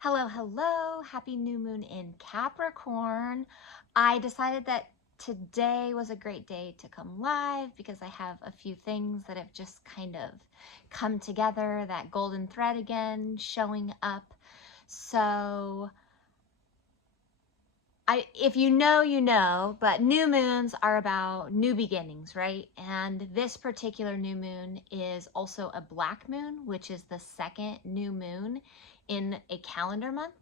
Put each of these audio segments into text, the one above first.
Hello, hello. Happy new moon in Capricorn. I decided that today was a great day to come live because I have a few things that have just kind of come together, that golden thread again showing up. So if you know, you know, but new moons are about new beginnings, right? And this particular new moon is also a black moon, which is the second new moon in a calendar month.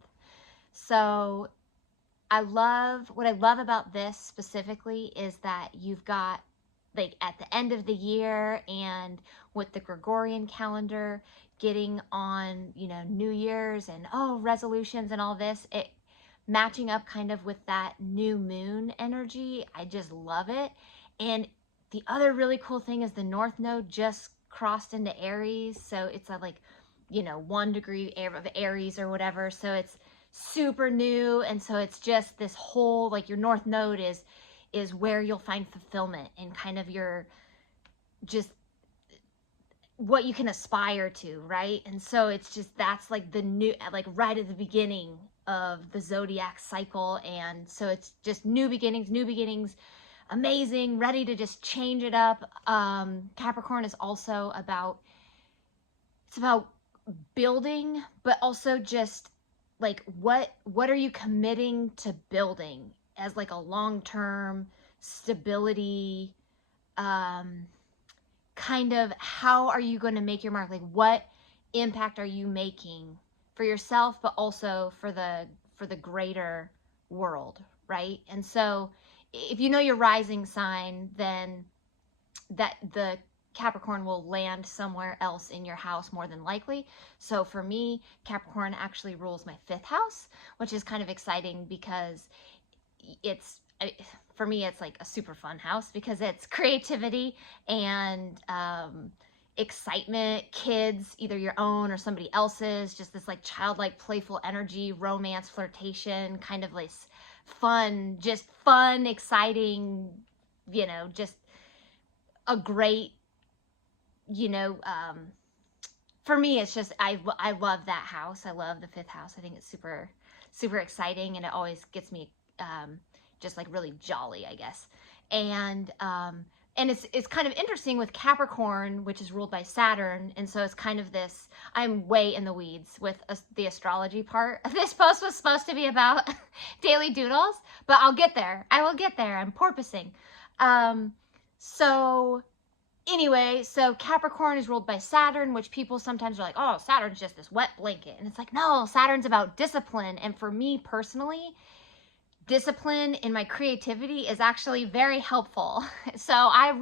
So what I love about this specifically is that you've got like at the end of the year and with the Gregorian calendar getting on, New Year's and resolutions and all this, it matching up kind of with that new moon energy. I just love it. And the other really cool thing is the North Node just crossed into Aries. So it's a 1 degree of Aries or whatever. So it's super new. And so it's just this whole, like your North Node is where you'll find fulfillment and kind of your just what you can aspire to, right? And so it's just that's like the new, like right at the beginning of the zodiac cycle. And so it's just new beginnings, amazing, ready to just change it up. Capricorn is also it's about building, but also just like what are you committing to building as like a long-term stability, kind of how are you going to make your mark? Like what impact are you making for yourself, but also for the greater world, right? And so if you know your rising sign, then that the Capricorn will land somewhere else in your house more than likely. So for me, Capricorn actually rules my 5th house, which is kind of exciting because it's for me it's like a super fun house because it's creativity and excitement, kids, either your own or somebody else's, just this like childlike playful energy, romance, flirtation, kind of like fun, exciting, just a great, you know um for me it's just I love that house. I love the 5th house. I think it's super exciting and it always gets me just like really jolly, I guess. And it's kind of interesting with Capricorn, which is ruled by Saturn, and so it's kind of this. I'm way in the weeds with the astrology part. This post was supposed to be about daily doodles, but I'll get there. I will get there. I'm porpoising. So anyway, so Capricorn is ruled by Saturn, which people sometimes are like, oh, Saturn's just this wet blanket. And it's like, no, Saturn's about discipline. And for me personally, discipline in my creativity is actually very helpful. So I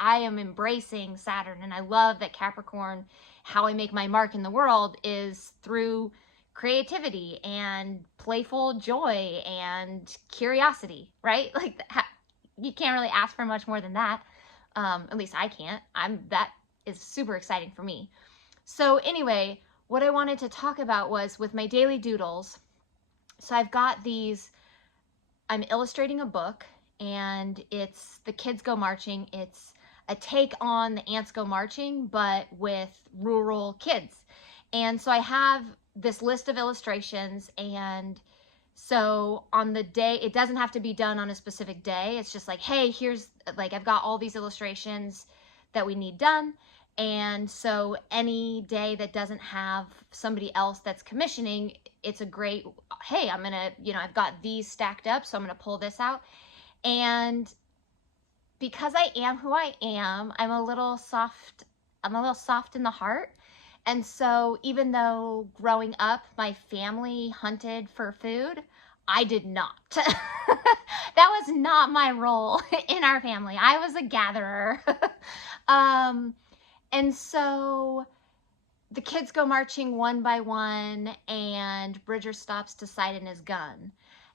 am embracing Saturn, and I love that Capricorn, how I make my mark in the world is through creativity and playful joy and curiosity, right? Like you can't really ask for much more than that. At least I can't. That is super exciting for me. So anyway, what I wanted to talk about was with my daily doodles. So I've got these, I'm illustrating a book and it's The Kids Go Marching. It's a take on The Ants Go Marching, but with rural kids. And so I have this list of illustrations, and so on the day, it doesn't have to be done on a specific day. It's just like, hey, here's like, I've got all these illustrations that we need done. And so any day that doesn't have somebody else that's commissioning, it's a great, hey, I'm going to, I've got these stacked up, so I'm going to pull this out. And because I am who I am, I'm a little soft in the heart. And so even though growing up, my family hunted for food, I did not. That was not my role in our family. I was a gatherer. And so the kids go marching one by one, and Bridger stops to sight in his gun.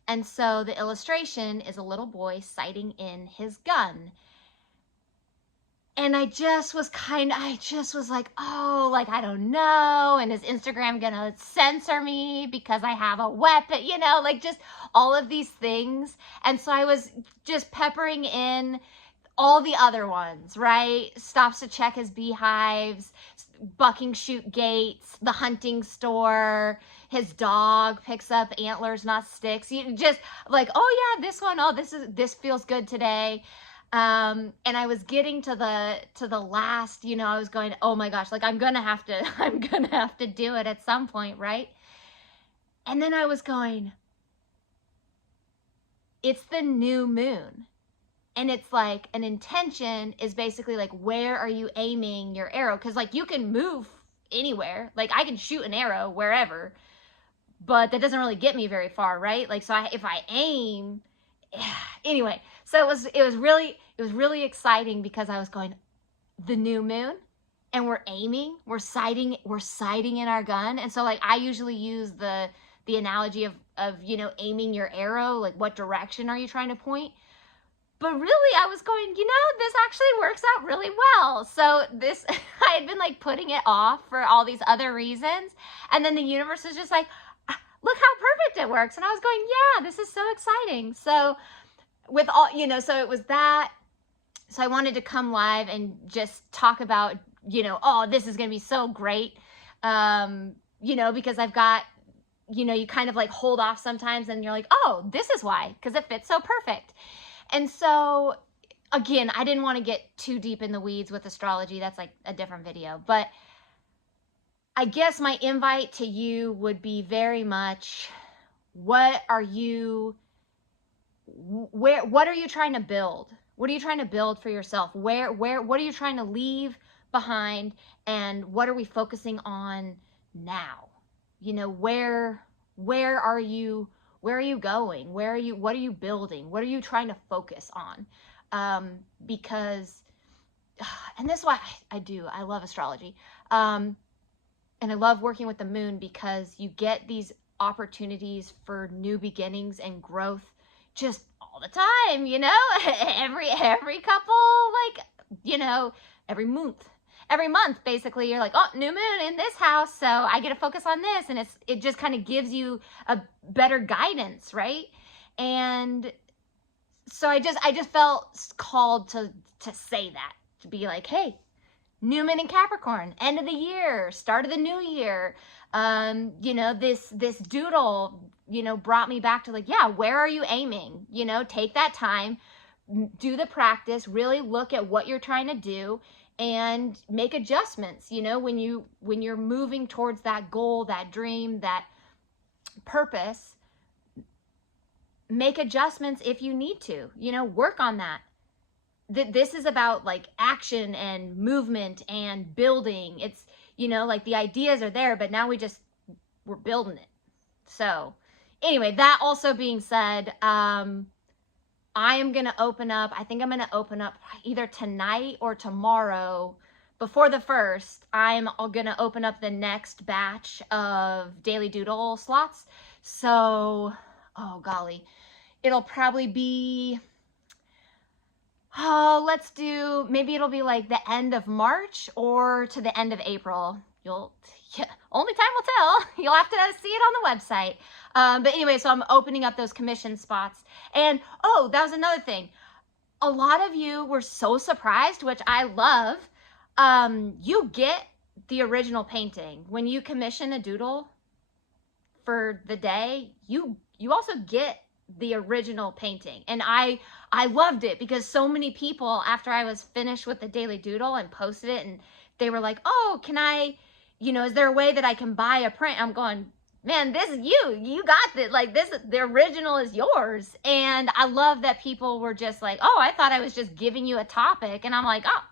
And so the illustration is a little boy sighting in his gun. And I just was like, oh, like, I don't know. And is Instagram gonna censor me because I have a weapon, like just all of these things. And so I was just peppering in all the other ones, right? Stops to check his beehives, bucking chute gates, the hunting store, his dog picks up antlers, not sticks. You just like, oh yeah, this one, oh, this feels good today. And I was getting to the last, you know, I was going, oh my gosh, like I'm gonna have to do it at some point, right? And then I was going, it's the new moon. And it's like an intention is basically like, where are you aiming your arrow? Because like you can move anywhere. Like I can shoot an arrow wherever, but that doesn't really get me very far, right? Like, so if I aim, anyway, so it was really exciting because I was going, the new moon, and we're aiming, we're sighting in our gun. And so like I usually use the analogy of you know, aiming your arrow, like what direction are you trying to point? But really, I was going, you know, this actually works out really well. So this, I had been like putting it off for all these other reasons. And then the universe is just like, look how perfect it works. And I was going, yeah, this is so exciting. So with all, you know, so it was that. So I wanted to come live and just talk about, you know, oh, this is going to be so great. You know, because I've got, you know, you kind of like hold off sometimes and you're like, oh, this is why, because it fits so perfect. And so, again, I didn't want to get too deep in the weeds with astrology. That's like a different video. But I guess my invite to you would be very much, what are you trying to build? What are you trying to build for yourself? What are you trying to leave behind? And what are we focusing on now? You know, where are you? Where are you going? What are you building? What are you trying to focus on? Because, and this is why I love astrology. And I love working with the moon because you get these opportunities for new beginnings and growth just all the time, you know, every couple, like, you know, every month, basically, you're like, oh, new moon in this house, so I get to focus on this, and it just kind of gives you a better guidance, right? And so I just felt called to say that, to be like, hey, new moon in Capricorn, end of the year, start of the new year. You know, this doodle, you know, brought me back to like, yeah, where are you aiming? You know, take that time, do the practice, really look at what you're trying to do, and make adjustments, you know, when you're moving towards that goal, that dream, that purpose, make adjustments if you need to, you know, work on that. This is about like action and movement and building. It's, you know, like the ideas are there, but now we're building it. So anyway, that also being said, I am going to open up, I think I'm going to open up either tonight or tomorrow before the 1st. I'm going to open up the next batch of Daily Doodle slots. So, oh golly, it'll probably be, let's do, maybe it'll be like the end of March or to the end of April. Only time will tell. You'll have to see it on the website. But anyway, so I'm opening up those commission spots. And, oh, that was another thing. A lot of you were so surprised, which I love. You get the original painting. When you commission a doodle for the day, you also get the original painting. And I loved it because so many people, after I was finished with the Daily Doodle and posted it, and they were like, oh, can I, you know, is there a way that I can buy a print? I'm going, man, this is you got it. Like this, the original is yours. And I love that people were just like, oh, I thought I was just giving you a topic. And I'm like, oh,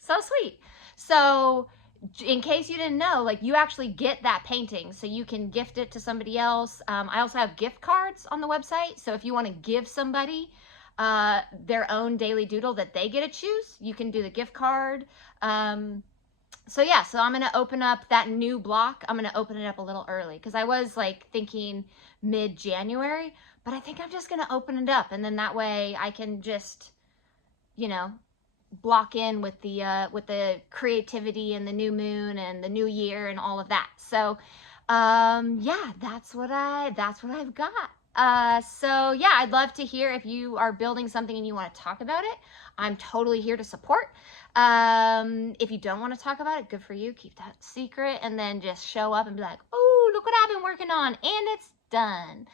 so sweet. So in case you didn't know, like you actually get that painting so you can gift it to somebody else. I also have gift cards on the website. So if you want to give somebody their own Daily Doodle that they get to choose, you can do the gift card. So yeah, so I'm going to open up that new block. I'm going to open it up a little early because I was like thinking mid-January, but I think I'm just going to open it up. And then that way I can just, you know, block in with the creativity and the new moon and the new year and all of that. So, yeah, that's what I've got. So yeah, I'd love to hear if you are building something and you want to talk about it. I'm totally here to support. If you don't want to talk about it, good for you. Keep that secret and then just show up and be like, oh, look what I've been working on, and it's done.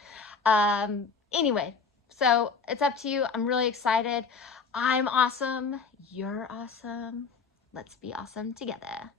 Anyway, so it's up to you. I'm really excited. I'm awesome. You're awesome. Let's be awesome together.